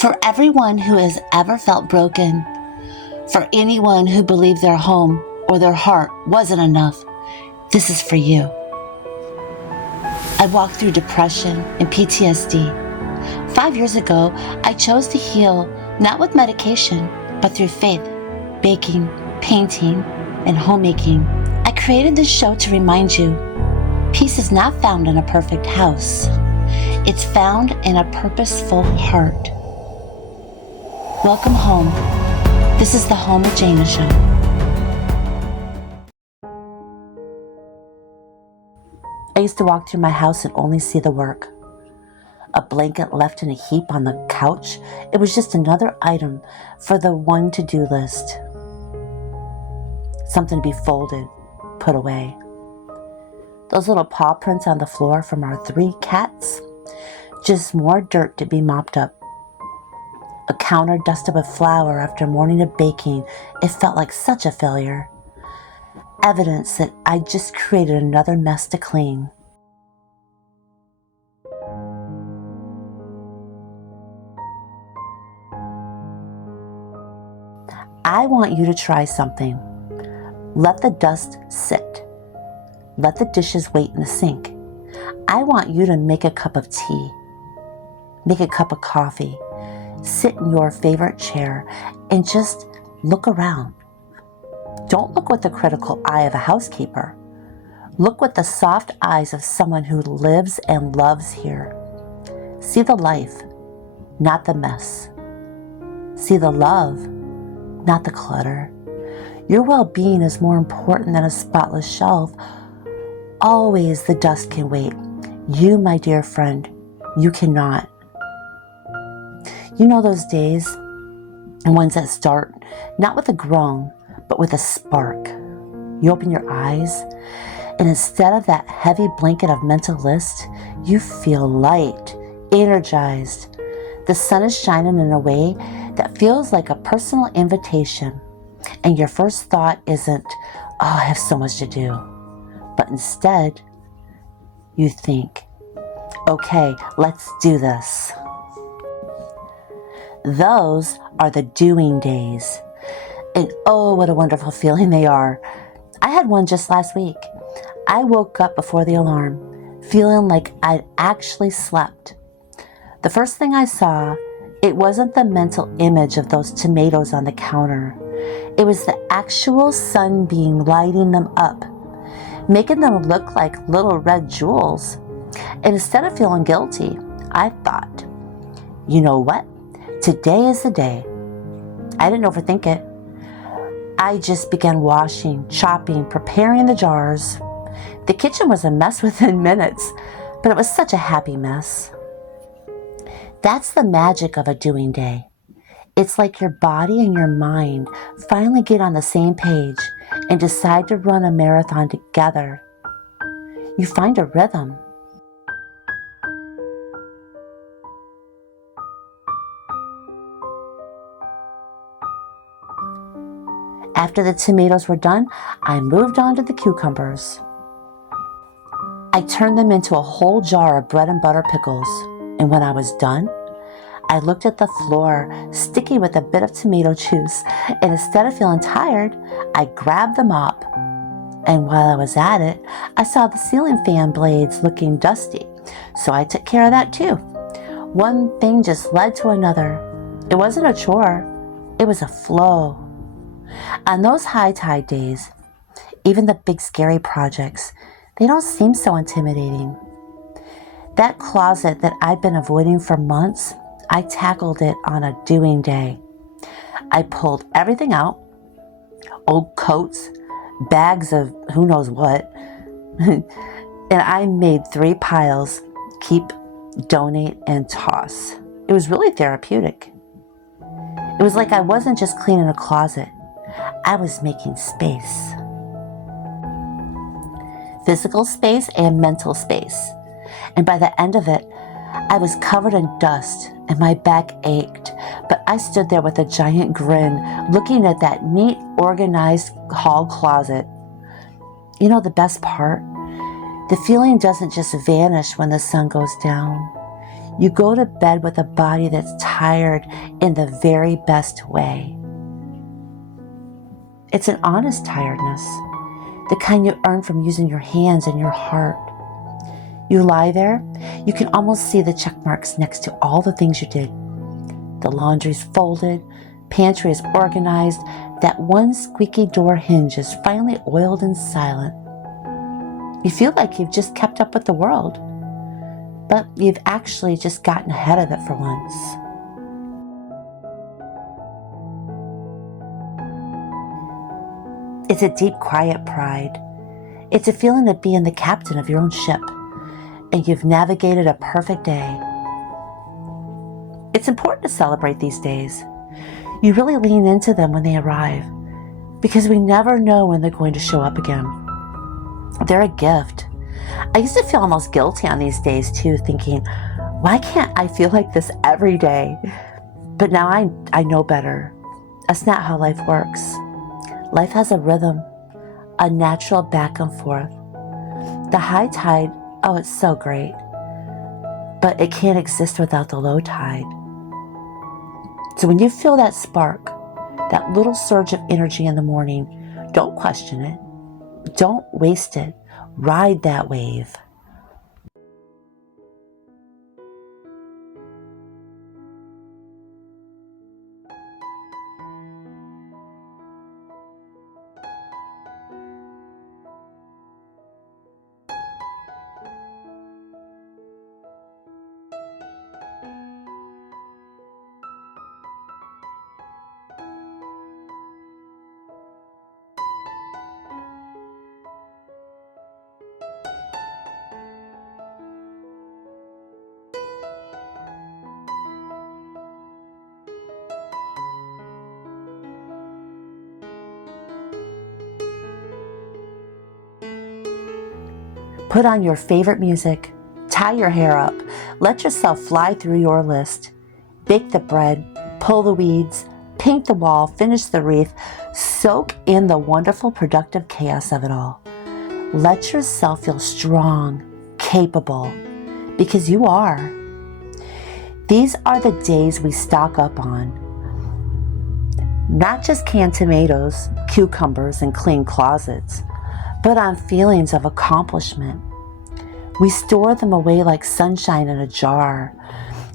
For everyone who has ever felt broken, for anyone who believed their home or their heart wasn't enough, this is for you. I walked through depression and PTSD. 5 years ago, I chose to heal not with medication, but through faith, baking, painting, and homemaking. I created this show to remind you, peace is not found in a perfect house. It's found in a purposeful heart. Welcome home. This is the Home with Jana show. I used to walk through my house and only see the work. A blanket left in a heap on the couch, it was just another item for the one to-do list. Something to be folded, put away. Those little paw prints on the floor from our 3 cats, just more dirt to be mopped up. A counter dusted with flour after a morning of baking, it felt like such a failure. Evidence that I just created another mess to clean. I want you to try something. Let the dust sit. Let the dishes wait in the sink. I want you to make a cup of tea. Make a cup of coffee. Sit in your favorite chair and just look around. Don't look with the critical eye of a housekeeper. Look with the soft eyes of someone who lives and loves here. See the life, not the mess. See the love, not the clutter. Your well-being is more important than a spotless shelf. Always the dust can wait. You, my dear friend, you cannot. You know those days and ones that start not with a groan, but with a spark. You open your eyes, and instead of that heavy blanket of mental list, you feel light, energized. The sun is shining in a way that feels like a personal invitation, and your first thought isn't, oh, I have so much to do, but instead, you think, okay, let's do this. Those are the doing days. And oh, what a wonderful feeling they are. I had one just last week. I woke up before the alarm, feeling like I'd actually slept. The first thing I saw, it wasn't the mental image of those tomatoes on the counter. It was the actual sunbeam lighting them up, making them look like little red jewels. And instead of feeling guilty, I thought, you know what? Today is the day. I didn't overthink it. I just began washing, chopping, preparing the jars. The kitchen was a mess within minutes, but it was such a happy mess. That's the magic of a doing day. It's like your body and your mind finally get on the same page and decide to run a marathon together. You find a rhythm. After the tomatoes were done, I moved on to the cucumbers. I turned them into a whole jar of bread and butter pickles, and when I was done, I looked at the floor, sticky with a bit of tomato juice, and instead of feeling tired, I grabbed the mop. And while I was at it, I saw the ceiling fan blades looking dusty, so I took care of that too. One thing just led to another. It wasn't a chore, it was a flow. On those high tide days, even the big scary projects, they don't seem so intimidating. That closet that I'd been avoiding for months, I tackled it on a doing day. I pulled everything out, old coats, bags of who knows what, and I made 3 piles, keep, donate, and toss. It was really therapeutic. It was like I wasn't just cleaning a closet. I was making space. Physical space and mental space. And by the end of it, I was covered in dust and my back ached, but I stood there with a giant grin, looking at that neat, organized hall closet. You know the best part? The feeling doesn't just vanish when the sun goes down. You go to bed with a body that's tired in the very best way. It's an honest tiredness, the kind you earn from using your hands and your heart. You lie there, you can almost see the check marks next to all the things you did. The laundry's folded, pantry is organized, that one squeaky door hinge is finally oiled and silent. You feel like you've just kept up with the world, but you've actually just gotten ahead of it for once. It's a deep, quiet pride. It's a feeling of being the captain of your own ship, and you've navigated a perfect day. It's important to celebrate these days. You really lean into them when they arrive, because we never know when they're going to show up again. They're a gift. I used to feel almost guilty on these days too, thinking, why can't I feel like this every day? But now I know better. That's not how life works. Life has a rhythm, a natural back and forth. The high tide, oh, it's so great, but it can't exist without the low tide. So when you feel that spark, that little surge of energy in the morning, don't question it. Don't waste it. Ride that wave. Put on your favorite music, tie your hair up, let yourself fly through your list. Bake the bread, pull the weeds, paint the wall, finish the wreath, soak in the wonderful productive chaos of it all. Let yourself feel strong, capable, because you are. These are the days we stock up on. Not just canned tomatoes, cucumbers, and clean closets, but on feelings of accomplishment. We store them away like sunshine in a jar.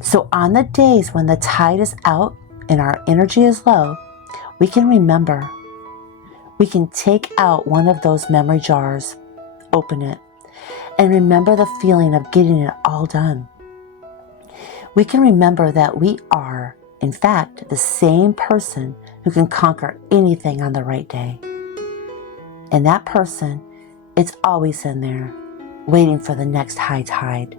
So on the days when the tide is out and our energy is low, we can remember. We can take out one of those memory jars, open it, and remember the feeling of getting it all done. We can remember that we are, in fact, the same person who can conquer anything on the right day. And that person, it's always in there, waiting for the next high tide.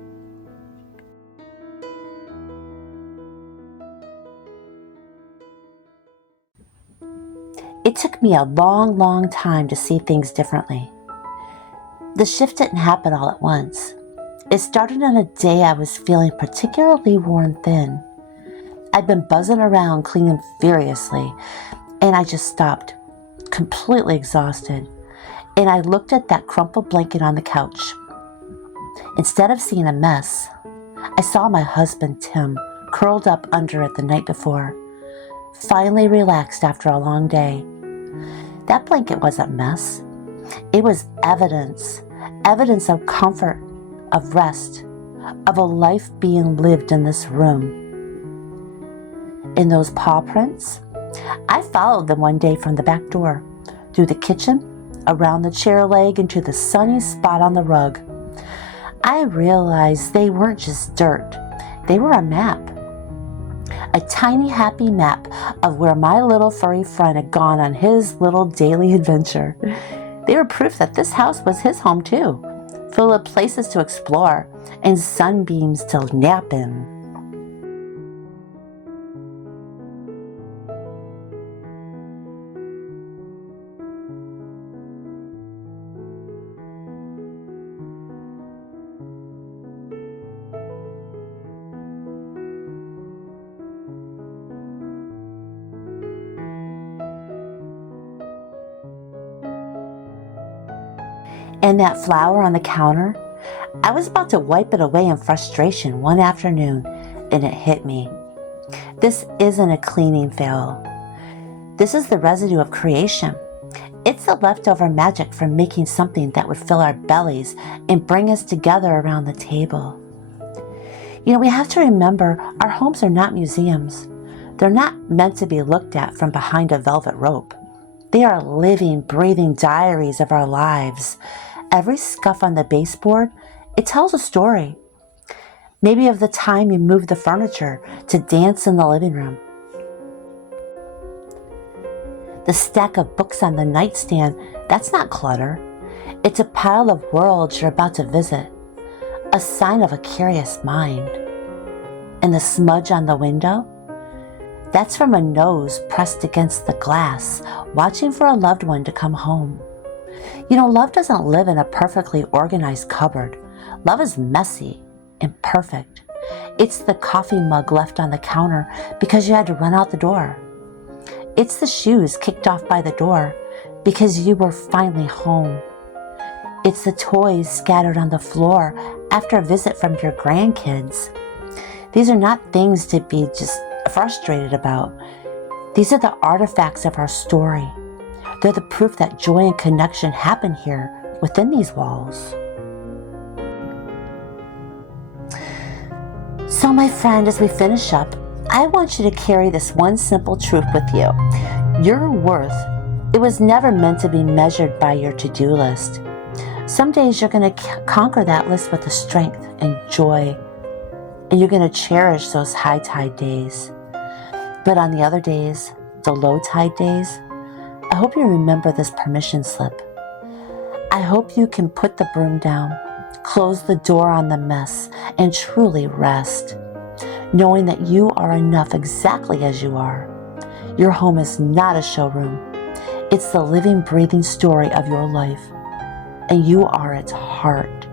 It took me a long, long time to see things differently. The shift didn't happen all at once. It started on a day I was feeling particularly worn thin. I'd been buzzing around cleaning furiously, and I just stopped, completely exhausted. And I looked at that crumpled blanket on the couch. Instead of seeing a mess, I saw my husband, Tim, curled up under it the night before, finally relaxed after a long day. That blanket wasn't mess. It was evidence of comfort, of rest, of a life being lived in this room. In those paw prints, I followed them one day from the back door, through the kitchen, around the chair leg, into the sunny spot on the rug. I realized they weren't just dirt. They were a map. A tiny happy map of where my little furry friend had gone on his little daily adventure. They were proof that this house was his home too, full of places to explore and sunbeams to nap in. And that flower on the counter, I was about to wipe it away in frustration one afternoon and it hit me. This isn't a cleaning fail. This is the residue of creation. It's the leftover magic from making something that would fill our bellies and bring us together around the table. We have to remember our homes are not museums. They're not meant to be looked at from behind a velvet rope. They are living, breathing diaries of our lives. Every scuff on the baseboard, it tells a story. Maybe of the time you moved the furniture to dance in the living room. The stack of books on the nightstand, that's not clutter. It's a pile of worlds you're about to visit, a sign of a curious mind. And the smudge on the window, that's from a nose pressed against the glass, watching for a loved one to come home. Love doesn't live in a perfectly organized cupboard. Love is messy, imperfect. It's the coffee mug left on the counter because you had to run out the door. It's the shoes kicked off by the door because you were finally home. It's the toys scattered on the floor after a visit from your grandkids. These are not things to be just frustrated about. These are the artifacts of our story. They're the proof that joy and connection happen here within these walls. So my friend, as we finish up, I want you to carry this one simple truth with you. Your worth, it was never meant to be measured by your to-do list. Some days you're going to conquer that list with the strength and joy, and you're going to cherish those high tide days. But on the other days, the low tide days, I hope you remember this permission slip. I hope you can put the broom down, close the door on the mess, and truly rest, knowing that you are enough exactly as you are. Your home is not a showroom. It's the living, breathing story of your life, and you are its heart.